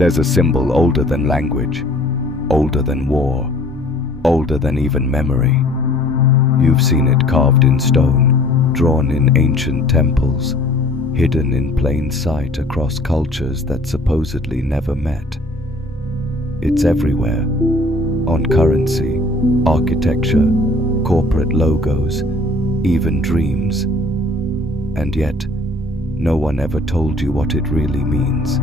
There's a symbol older than language, older than war, older than even memory. You've seen it carved in stone, drawn in ancient temples, hidden in plain sight across cultures that supposedly never met. It's everywhere, on currency, architecture, corporate logos, even dreams. And yet, no one ever told you what it really means.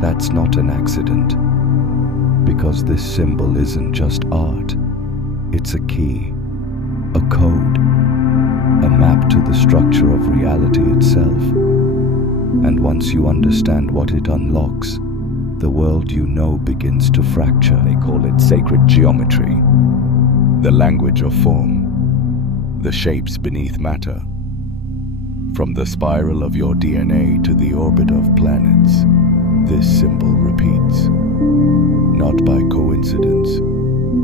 That's not an accident, because this symbol isn't just art. It's a key, a code, a map to the structure of reality itself. And once you understand what it unlocks, the world you know begins to fracture. They call it sacred geometry, the language of form, the shapes beneath matter. From the spiral of your DNA to the orbit of planets, this symbol repeats, not by coincidence,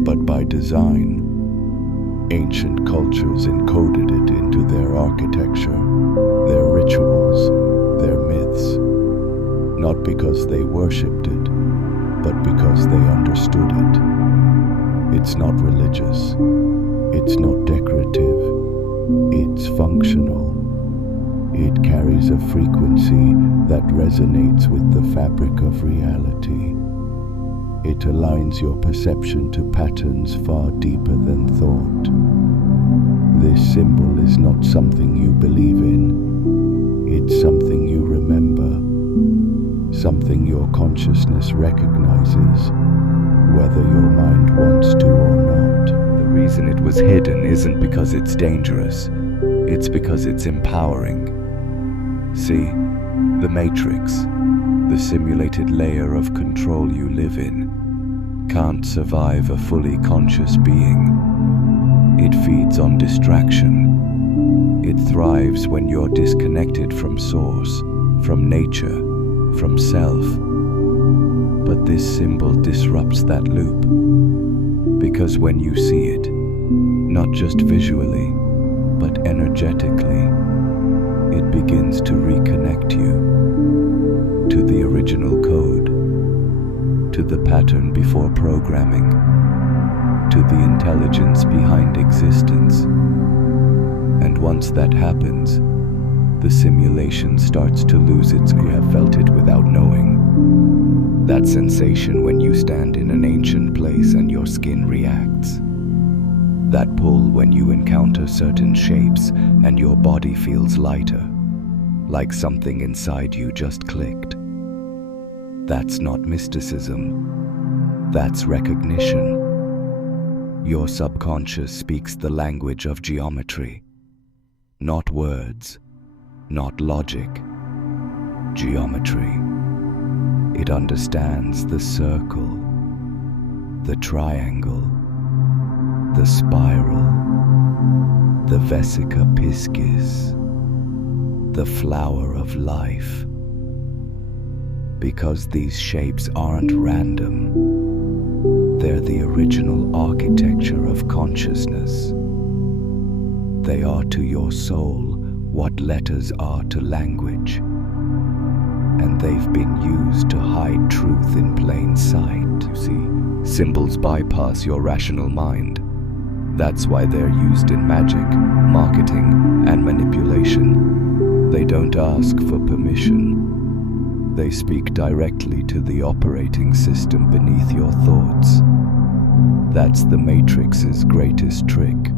but by design. Ancient cultures encoded it into their architecture, their rituals, their myths, not because they worshipped it, but because they understood it. It's not religious, it's not decorative, it's functional. It carries a frequency that resonates with the fabric of reality. It aligns your perception to patterns far deeper than thought. This symbol is not something you believe in. It's something you remember, something your consciousness recognizes, whether your mind wants to or not. The reason it was hidden isn't because it's dangerous, it's because it's empowering. See, the matrix, the simulated layer of control you live in, can't survive a fully conscious being. It feeds on distraction. It thrives when you're disconnected from source, from nature, from self. But this symbol disrupts that loop. Because when you see it, not just visually, but energetically, it begins to reconnect you to the original code, to the pattern before programming, to the intelligence behind existence. And once that happens, the simulation starts to lose its grip. You have felt it without knowing. That sensation when you stand in an ancient place and your skin reacts. That pull when you encounter certain shapes and your body feels lighter, like something inside you just clicked. That's not mysticism. That's recognition. Your subconscious speaks the language of geometry. Not words, not logic. Geometry. It understands the circle, the triangle, the spiral, the vesica piscis, the flower of life. Because these shapes aren't random, they're the original architecture of consciousness. They are to your soul what letters are to language, and they've been used to hide truth in plain sight. You see, symbols bypass your rational mind. That's why they're used in magic, marketing, and manipulation. They don't ask for permission. They speak directly to the operating system beneath your thoughts. That's the Matrix's greatest trick,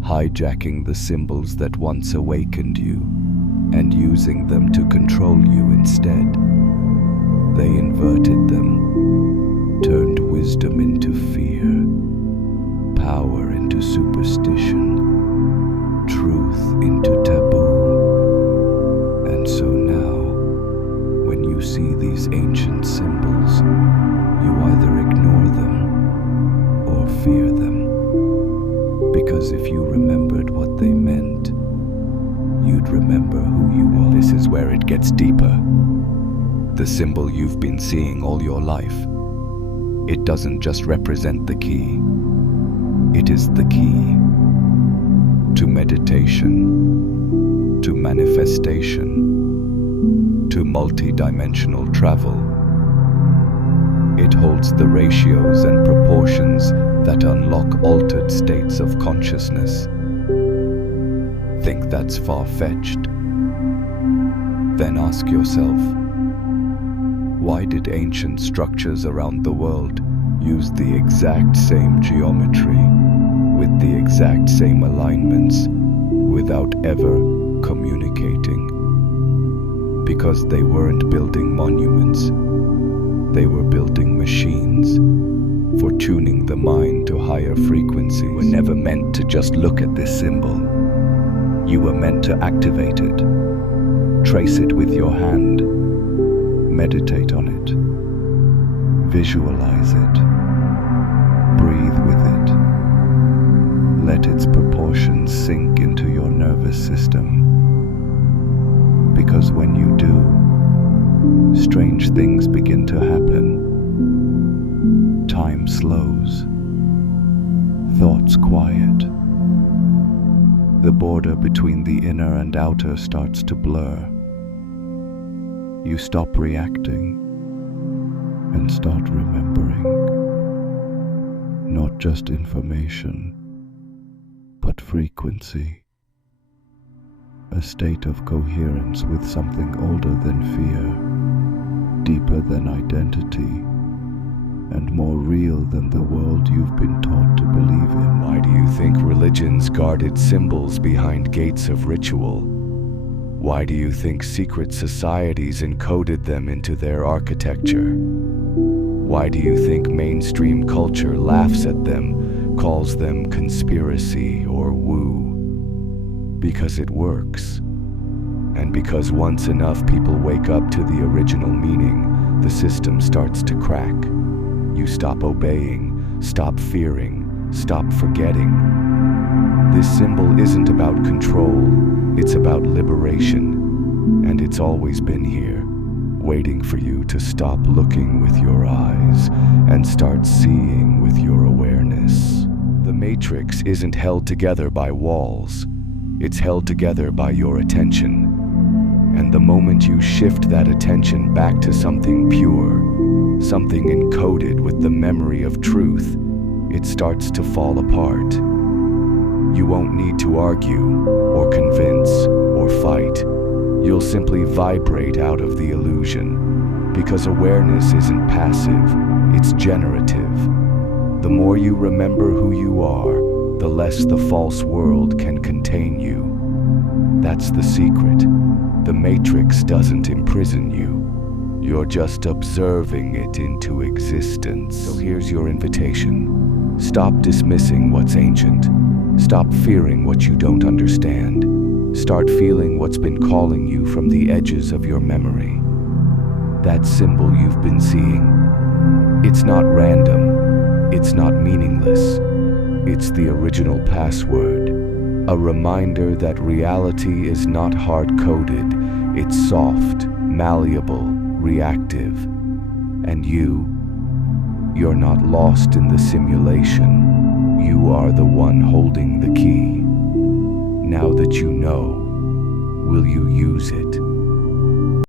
hijacking the symbols that once awakened you and using them to control you instead. They inverted them, turned wisdom into fear, power into superstition, truth into taboo. And so now, when you see these ancient symbols, you either ignore them or fear them. Because if you remembered what they meant, you'd remember who you are. This is where it gets deeper. The symbol you've been seeing all your life. It doesn't just represent the key. It is the key to meditation, to manifestation, to multi-dimensional travel, It holds the ratios and proportions that unlock altered states of consciousness. Think that's far-fetched? Then ask yourself, why did ancient structures around the world use the exact same geometry, with the exact same alignments, without ever communicating? Because they weren't building monuments. They were building machines for tuning the mind to higher frequencies. You were never meant to just look at this symbol. You were meant to activate it. Trace it with your hand. Meditate on it. Visualize it. Breathe with it. Let its proportions sink into your nervous system. Because when you do, strange things begin to happen. Time slows. Thoughts quiet. The border between the inner and outer starts to blur. You stop reacting and start remembering. Not just information, but frequency. A state of coherence with something older than fear, deeper than identity, and more real than the world you've been taught to believe in. Why do you think religions guarded symbols behind gates of ritual? Why do you think secret societies encoded them into their architecture? Why do you think mainstream culture laughs at them, calls them conspiracy or woo? Because it works. And because once enough people wake up to the original meaning, the system starts to crack. You stop obeying, stop fearing, stop forgetting. This symbol isn't about control, it's about liberation. And it's always been here, waiting for you to stop looking with your eyes and start seeing with your awareness. The matrix isn't held together by walls. It's held together by your attention. And the moment you shift that attention back to something pure, something encoded with the memory of truth, it starts to fall apart. You won't need to argue, or convince, or fight. You'll simply vibrate out of the illusion, because awareness isn't passive, it's generative. The more you remember who you are, the less the false world can contain you. That's the secret. The matrix doesn't imprison you. You're just observing it into existence. So here's your invitation. Stop dismissing what's ancient. Stop fearing what you don't understand. Start feeling what's been calling you from the edges of your memory. That symbol you've been seeing. It's not random. It's not meaningless. It's the original password, a reminder that reality is not hard-coded, it's soft, malleable, reactive. And you're not lost in the simulation. You are the one holding the key. Now that you know, will you use it?